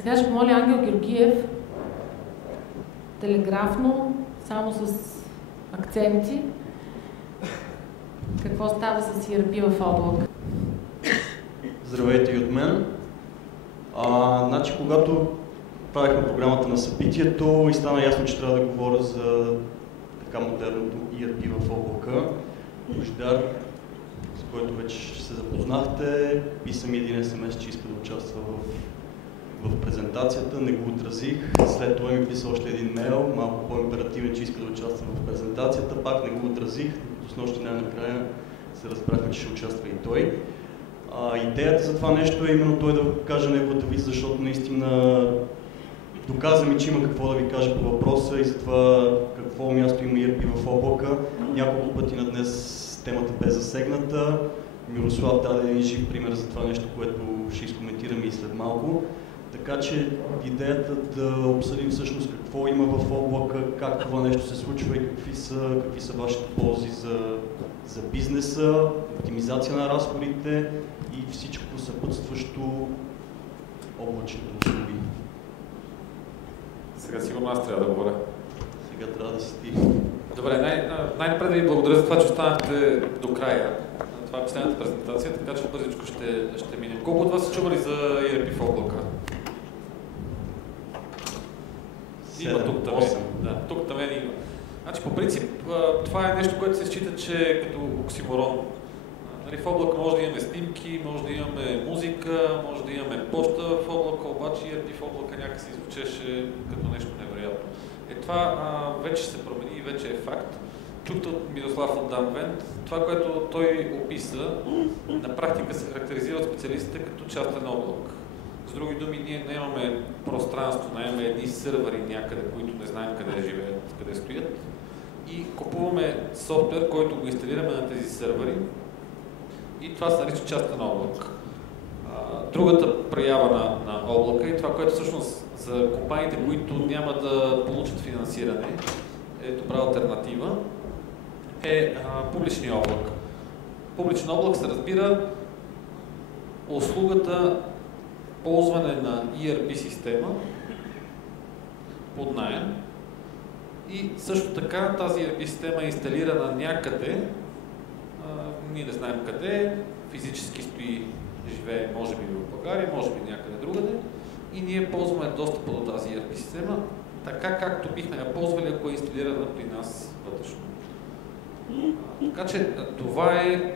Сега ще помоля Ангел Георгиев телеграфно, само с акценти, какво става с ERP в облак. Здравейте и от мен. Значи, когато правихме програмата на събитието и стана ясно, че трябва да говоря за така модерното ERP в облака, Божидар, с който вече се запознахте, писа ми един SMS, че иска да участва в презентацията, не го отразих. След това ми писа още един мейл, малко по-императивен, че иска да участва в презентацията, пак не го отразих, докато с нощи най-накрая се разбрахме, че ще участва и той. Идеята за това нещо е именно той да каже неговата визия, защото наистина доказа ми, че има какво да ви кажа по въпроса и за това какво място има ERP в облака. Няколко пъти на днес темата бе засегната. Мирослав даде един жив пример за това нещо, което ще изкоментираме и след малко. Така че идеята да обсъдим всъщност какво има в облака, как това нещо се случва и какви са вашите ползи за бизнеса, оптимизация на разходите и всичко съпътстващо облачните услуги. Сега сигурно аз трябва да говоря. Сега трябва да си ти. Добре, най-напред да ви благодаря за това, че останахте до края. Това е последната презентация, така че бързичко ще минем. Колко от вас са чували за ERP в облака? Има тук там. Да, тук там има. Значи, по принцип, това е нещо, което се счита, че е като оксиморон. В облака може да имаме снимки, може да имаме музика, може да имаме почта в облака, обаче ERP в облака някак се звучеше като нещо невероятно. Това вече се промени и вече е факт. Чухте от Мирослав от Дамвент, това, което той описа, на практика се характеризира от специалистите като частен облак. С други думи, ние наемаме пространство, наемаме едни сървъри някъде, които не знаем къде живеят, къде стоят, и купуваме софтуер, който го инсталираме на тези сървъри, и това се нарича частен облак. Другата проява на облака и това, което всъщност за компаниите, които няма да получат финансиране, е добра алтернатива, е публичния облак. Публичен облак се разбира услугата ползване на ERP система под наем и също така тази ERP система е инсталирана някъде, ние не знаем къде, физически стои, живее може би в България, може би някъде другаде, и ние ползваме достъпа до тази ERP система така, както бихме я ползвали, ако е инсталирана при нас вътрешно. Така че това е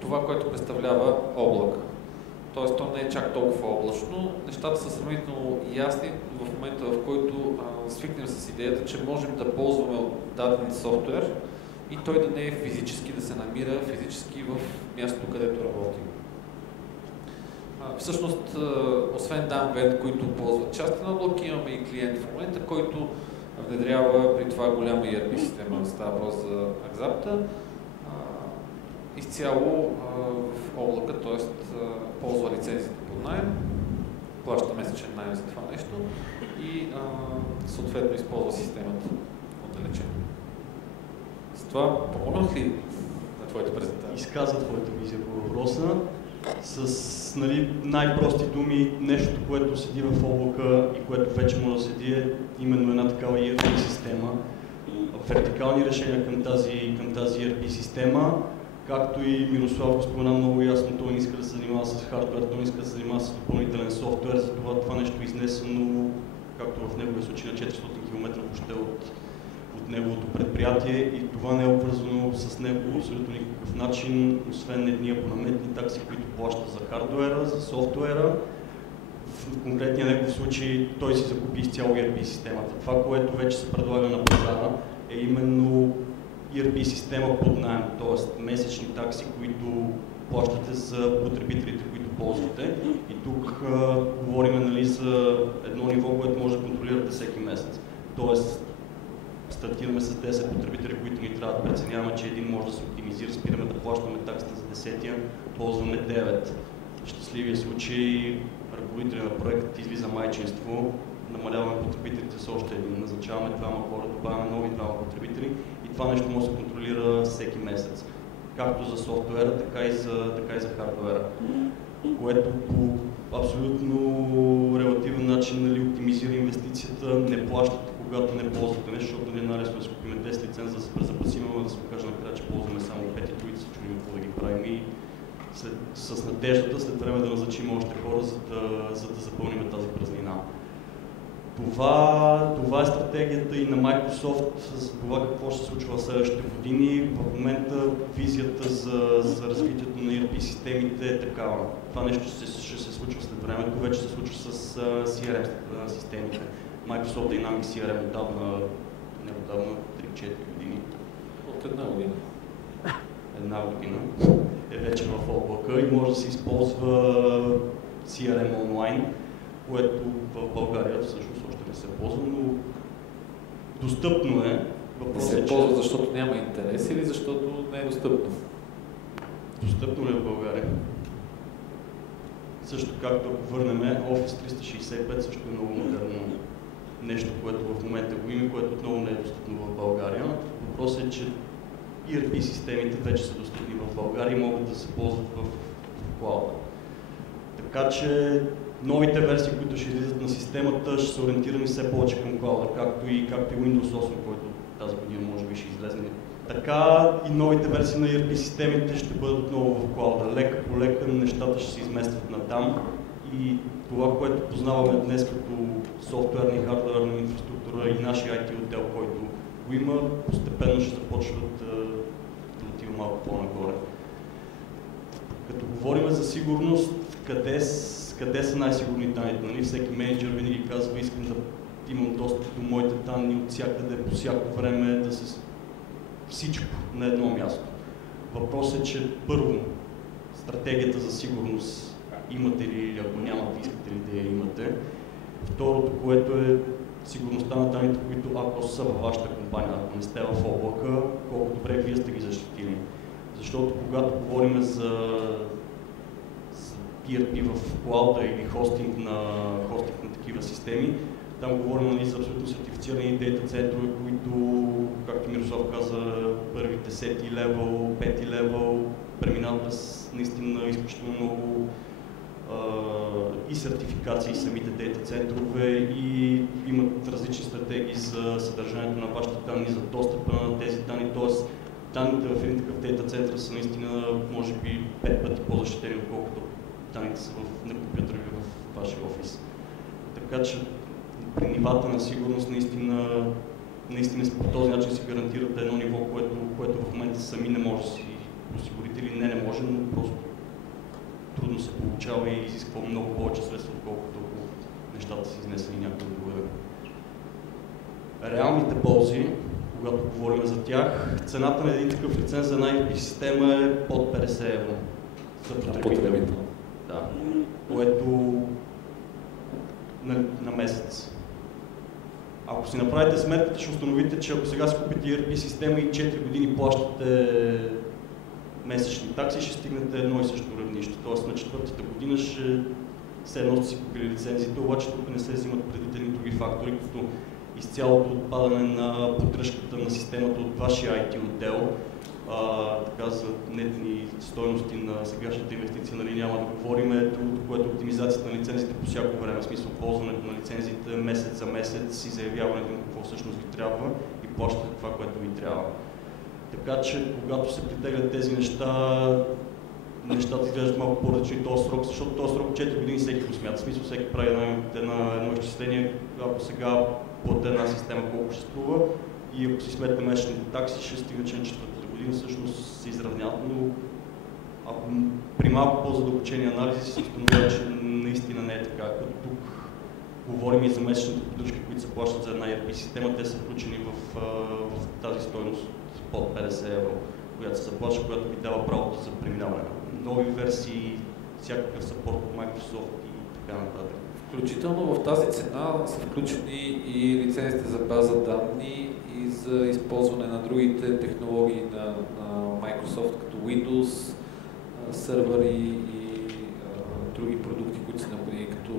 това, което представлява облака. Тоест, то не е чак толкова облачно. Нещата са сравнително ясни в момента, в който свикнем с идеята, че можем да ползваме даден софтуер и той да не е физически, да се намира физически в мястото, където работим. Всъщност, освен Дамвент, които ползват частен облак, имаме и клиент в момента, който внедрява при това голяма ERP система, става въпрос за Axapta, изцяло в облака, т.е. ползва лицензите под наем, плаща месечен наем за това нещо и съответно използва системата отдалечено. С това помогнах ли на твоята презентация? Изказа твоята визия по въпроса с най-прости думи, нещото, което седи в облака и което вече може да седи е именно една такава ERP система. Вертикални решения към тази ERP система, както и Мирослав го спомена много ясно, той не иска да се занимава с хардуер, той не иска да се занимава с допълнителен софтуер, затова това нещо е изнесено, както в неговия случай, на 400 км въобще от неговото предприятие, и това не е обвързано с него по абсолютно никакъв начин, освен едни абонаментни такси, които плаща за хардуера, за софтуера. В конкретния негов случай той си закупи изцяло ERP системата. Това, което вече се предлага на пазара, е именно ERP система под наем, т.е. месечни такси, които плащате за потребителите, които ползвате. И тук говорим за едно ниво, което може да контролирате всеки месец. Тоест, стартираме с 10 потребители, които ни трябва да преценяваме, че един може да се оптимизира, спираме да плащаме таксата за 10-тия, ползваме 9. В щастливия случай ръководителя на проект излиза майчинство, намаляваме потребителите с още един, назначаваме двама хора, добавяме нови двама потребители и това нещо може да се контролира всеки месец. Както за софтуера, така и за хардуера. Което по абсолютно релативен когато не ползвате нещо, защото ние анализ сме да си купим 10 лиценза за презапасима, да се покаже накрая, че ползваме само 5 и които се чудим какво да ги правим и с надеждата след време да назначим още хора, за да запълним тази празнина. Това е стратегията и на Microsoft за това какво ще се случва в следващите години. В момента визията за развитието на ERP системите е такава. Това нещо ще се случва след времето, вече се случва с CRM системите. Microsoft Dynamics CRM не отдавна 3-4 години. От една година. Една година е вече в облака и може да се използва CRM онлайн, което в България всъщност още не се ползва, но достъпно е. Не се ползва, защото няма интерес или защото не е достъпно? Достъпно ли е в България? Също както ако върнем Office 365 също е много модерно нещо, което в момента го има, което отново не е достъпно в България. Въпросът е, че ERP системите вече са достъпни в България и могат да се ползват в клауда. Така че новите версии, които ще излизат на системата, ще са ориентирани все повече към клауда, както и Windows 8, който тази година може би ще излезе. Така и новите версии на ERP системите ще бъдат отново в клауда. Лека по лека нещата ще се изместват натам и това, което познаваме днес като софтуерна и хардуерна инфраструктура и нашия IT отдел, който го има, постепенно ще започват да отива малко по-нагоре. Като говорим за сигурност, къде са най-сигурни данните? Нали? Всеки менеджер винаги казва, искам да имам достъп до моите данни от всякъде, по всяко време, да се всичко на едно място. Въпросът е, че първо, стратегията за сигурност имате ли или ако нямате, искате ли да я имате. Второто, което е сигурността на данните, които ако са във вашата компания, ако не сте в облака, колко добре вие сте ги защитили. Защото когато говорим за ERP в клауда или хостинг на такива системи, там говорим за абсолютно сертифицирани дейта центрове, които, както Мирослав каза, първи, 10 левел, 5 левел, преминават през наистина изключително много и сертификации и самите дейта центрове и имат различни стратегии за съдържанието на вашите данни, за достъпа на тези данни, т.е. данните в един такъв дейта център са наистина може би 5 пъти по-защитени, отколкото данните са на компютъра в вашия офис. Така че при нивата на сигурност наистина по този начин си гарантирате едно ниво, което в момента сами не може да си осигурите или не може, но просто трудно се получава и изисква много повече средства, отколкото нещата са изнесени някъде другаде. Реалните ползи, когато говорим за тях, цената на един такъв лиценз за една ERP система е под 50 евро за потребител. Да, което на месец. Ако си направите сметката, ще установите, че ако сега си купите ERP система и 4 години плащате месечни такси, ще стигнете едно и също равнище. Тоест на четвъртата година все едно сте си купили лицензите, обаче тук не се взимат предвидени други фактори, като изцялото отпадане на поддръжката на системата от вашия IT отдел, така за нетни стойности на сегашната инвестиция, нали, няма да говорим, другото, което е оптимизацията на лицензите по всяко време, в смисъл ползването на лицензите месец за месец и заявяването на какво всъщност ви трябва и плащате това, което ви трябва. Така че, когато се притеглят тези нещата изглеждат малко по-различни този срок, защото този срок 4 години всеки го смята. В смисъл всеки прави едно изчисление, ако сега платя една система колко ще струва и ако си сметне месечните такси, ще стигне, че на четвъртата година всъщност се изравняват, но ако при малко по-задълбочени анализи се установява, че наистина не е така. Като тук говорим и за месечните поддръжки, които се плащат за една ERP система, те са включени в тази стойност под 50 евро, която се заплаща, която ви дава правото за преминаване на нови версии, всякакъв съпорт от Microsoft и така нататък. Включително в тази цена са включени и лицензите за база данни и за използване на другите технологии на Microsoft, като Windows, сервери и други продукти, които са необходими, като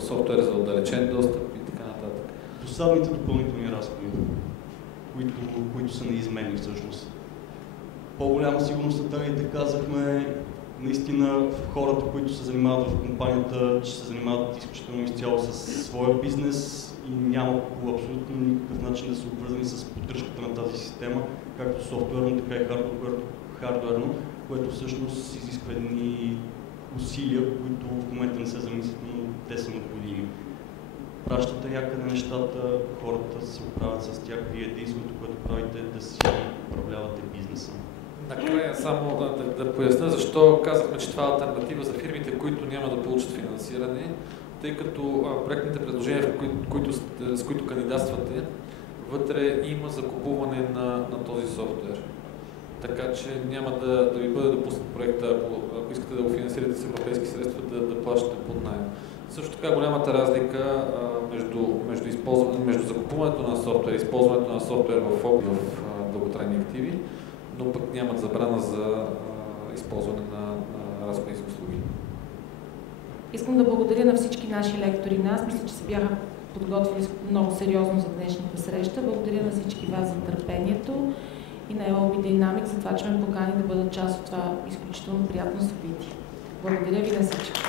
софтуер за отдалечен достъп и така нататък. Досадните допълнителни разходи, които са неизменни всъщност. По-голяма сигурност на данните казахме, наистина хората, които се занимават в компанията, че се занимават изключително изцяло с своя бизнес и няма по абсолютно никакъв начин да са обвързани с поддръжката на тази система, както софтуерно, така и хардуерно, което всъщност изисква едни усилия, които в момента не се замислят, но те са необходими. Пращате някъде нещата, хората се оправят с тях, вие единственото, което правите е да си управлявате бизнеса. Накрая само да поясня защо казахме, че това е алтернатива за фирмите, които няма да получат финансиране, тъй като проектните предложения, с които кандидатствате, вътре има закупуване на този софтуер. Така че няма да ви бъде допуснат проекта, ако искате да го финансирате с европейски средства, да плащате под наем. Също така голямата разлика между закупуването на софтуер и използването на софтуер в дълготрайни активи, но пък нямат забрана за използване на разходни услуги. Искам да благодаря на всички наши лектори. Аз мисля, че се бяха подготвили много сериозно за днешната среща. Благодаря на всички вас за търпението и на LLB Dynamics за това, че ме покани да бъда част от това изключително приятно събитие. Благодаря ви на всички.